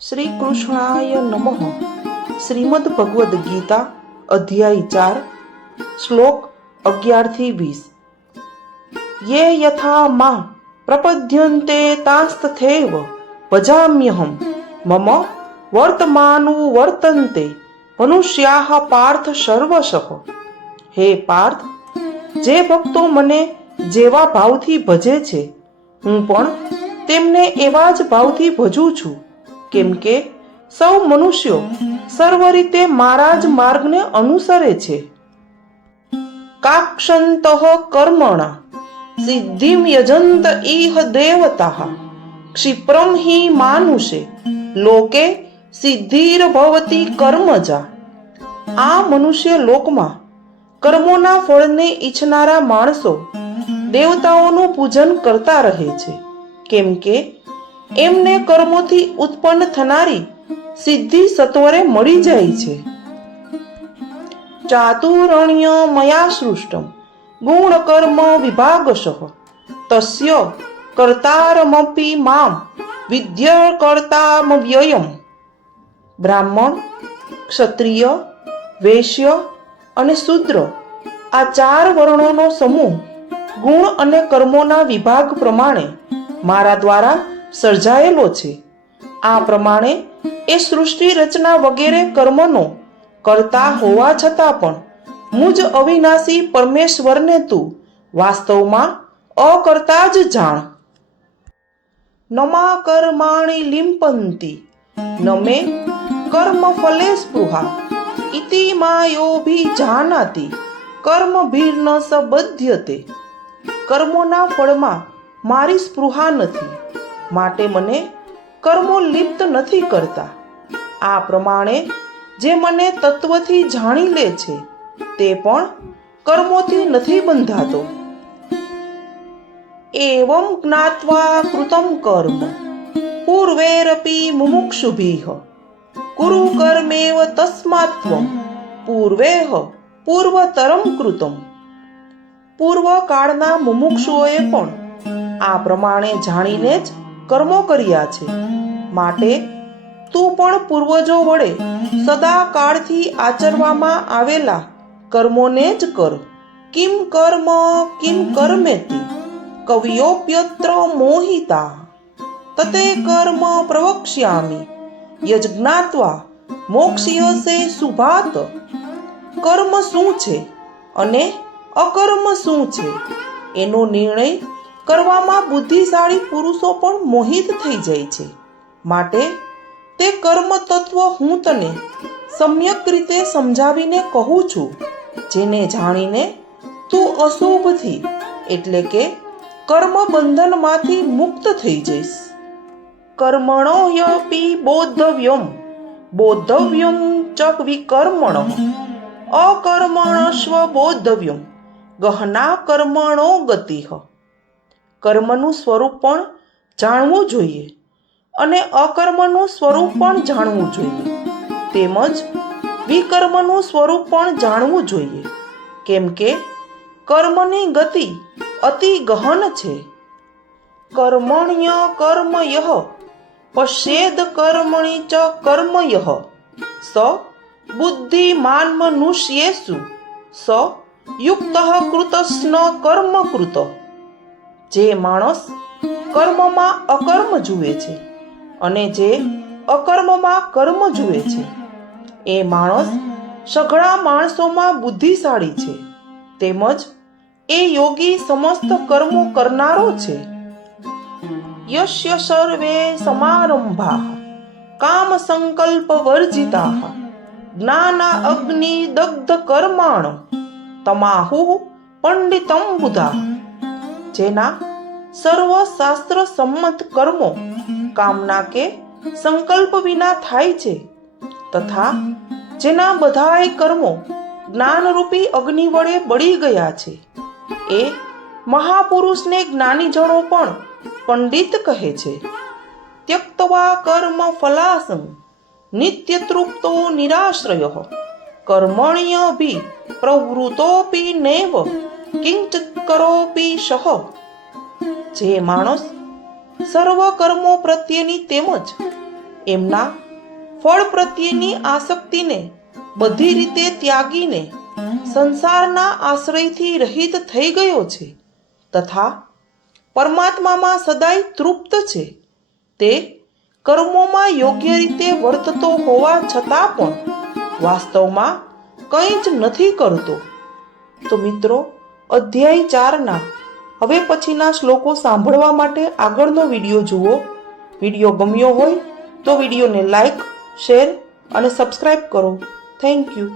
શ્રી કૃષ્ણાય નમઃ. શ્રીમદ ભગવદ્ ગીતા, અધ્યાય ચાર, શ્લોક અગિયારથી વીસ. યે યથા મા પ્રપદ્યન્તે તાસ્તથેવ ભજામ્યહમ. મમ વર્તમાનું વર્તન્તે મનુષ્યા પાર્થ સર્વશઃ. હે પાર્થ, જે ભક્તો મને જેવા ભાવથી ભજે છે, હું પણ તેમને એવા જ ભાવથી ભજું છું. કેમ કે સૌ મનુષ્યો સર્વ રીતે મારા જ માર્ગને અનુસરે છે. કાક્ષંત કર્મણા સિદ્ધિમ યજંત ઇહ દેવતા ક્ષિપ્રમ હિ માનુષે લોકે સિદ્ધિર ભવતી કર્મજા. આ મનુષ્ય લોકમાં કર્મોના ફળને ઈચ્છનારા માણસો દેવતાઓનું પૂજન કરતા રહે છે. કેમ કે એમને કર્મોથી ઉત્પન્ન થનારી સિદ્ધિ સત્વરે મળી જાય છે. ચાતુરણ્ય મયા સૃષ્ટમ, ગુણ કર્મ વિભાગશ, તસ્ય કર્તારમપી મામ વિદ્ય કર્તામ વ્યયમ. બ્રાહ્મણ, ક્ષત્રિય, વૈશ્ય અને શૂદ્ર આ ચાર વર્ણોનો સમૂહ ગુણ અને કર્મોના વિભાગ પ્રમાણે મારા દ્વારા સર્જાયેલો છે. આ પ્રમાણે એ સૃષ્ટિ રચના વગેરે કર્મનો કરતા હોવા છતાં પણ મુજ અવિનાશી પરમેશ્વરને તું વાસ્તવમાં અકર્તા જ જાણ. નમા કર્માણી લિંપંતી, નમે કર્મ ફલે સ્પૃહા, ઇતિ માયોભી જાનાતી, કર્મ ભીર્ન સબધ્યતે કર્મોના ફળમાં મારી સ્પૃહા નથી. માટે મને કર્મો લિપ્ત નથી કરતા. આ પ્રમાણે જે મને તત્વથી જાણી લે છે, તે પણ કર્મોથી નથી બંધાતો. એવં જ્ઞાત્વા કૃતમ કર્મ, પૂર્વેરપી મુમુક્ષુભિહ. કુરુ કર્મેવ તસ્માત્ પૂર્વેહ પૂર્વતરમ કૃતમ. પૂર્વકાળના મુમુક્ષુઓએ પણ આ પ્રમાણે જાણીને જ કર્મો કર્યા છે. માટે તું પણ પૂર્વજો વડે સદા કાળથી આચરવામાં આવેલા કર્મોને જ કર. કિમ કર્મ, કિમ કર્મેતિ કવિયોપ્યત્ર મોહિતા. તતે કર્મ પ્રવક્ષ્યામિ. યજ્ઞાત્વા મોક્ષ્યસે સુભાત. કર્મ શું છે? અને અકર્મ શું છે? એનો નિર્ણય કરવામાં બુદ્ધિશાળી પુરુષો પણ મોહિત થઈ જાય છે. માટે તે કર્મ તત્વ હું તને સમ્યક રીતે સમજાવીને કહું છું, જેને જાણીને તું અશુભથી, એટલે કે કર્મ બંધનમાંથી મુક્ત થઈ જઈશ. કર્મણો યપી બોધવ્યમ બોધવ્યમ ચ વિકર્મણ અકર્મણસ્વ બોધવ્યમ ગહના કર્મણો ગતિ. કર્મનું સ્વરૂપ પણ જાણવું જોઈએ અને અકર્મનું સ્વરૂપ પણ જાણવું જોઈએ. તેમજ વિકર્મનું સ્વરૂપ પણ જાણવું જોઈએ. કેમ કે કર્મની ગતિ અતિ ગહન છે. કર્મણ્ય કર્મય પશ્યેદ કર્મણિ ચ કર્મય સ બુદ્ધિમાન મનુષ્યેષુ સ યુક્ત કૃતસ્ન કર્મ કૃત જે માણસ કર્મમાં અકર્મ જુએ છે અને જે અકર્મમાં કર્મ જુએ છે. એ માણસ સઘળા માણસોમાં બુદ્ધિશાળી છે. તેમજ એ યોગી સમસ્ત કર્મો કરનારો છે. યશ્ય સર્વે સમારંભા કામ સંકલ્પ વર્જિતા જ્ઞાના અગ્નિ દગ્ધ કર્માણ તમાહુ પંડિતમ બુધા. જેના સર્વ શાસ્ત્ર સંમત કર્મો કામના કે સંકલ્પ વિના થાય છે તથા જેના બધાય કર્મો જ્ઞાનરૂપી અગ્નિ વડે બળી ગયા છે. એ મહાપુરુષને જ્ઞાનીજનો પણ પંડિત કહે છે. ત્યક્તવા કર્મ ફલાસં નિત્ય તૃપ્તો નિરાશ્રય કર્મણ્યભિ પ્રવૃતોપી નૈવ કિંચિત કરોપી સહ જે માણસ સર્વ કર્મો પ્રત્યેની તેમજ એમના ફળ પ્રત્યેની આસક્તિને બધી રીતે ત્યાગીને સંસારના આશ્રયથી રહિત થઈ ગયો છે તથા પરમાત્મામાં સદાય તૃપ્ત છે. તે કર્મોમાં યોગ્ય રીતે વર્તતો હોવા છતાં પણ વાસ્તવમાં કંઈ જ નથી કરતો. તો મિત્રો, અધ્યાય ચારના હવે પછીના શ્લોકો સાંભળવા માટે આગળનો વીડિયો જુઓ. વીડિયો ગમ્યો હોય તો વિડીયોને લાઈક, શેર અને સબસ્ક્રાઈબ કરો. Thank you.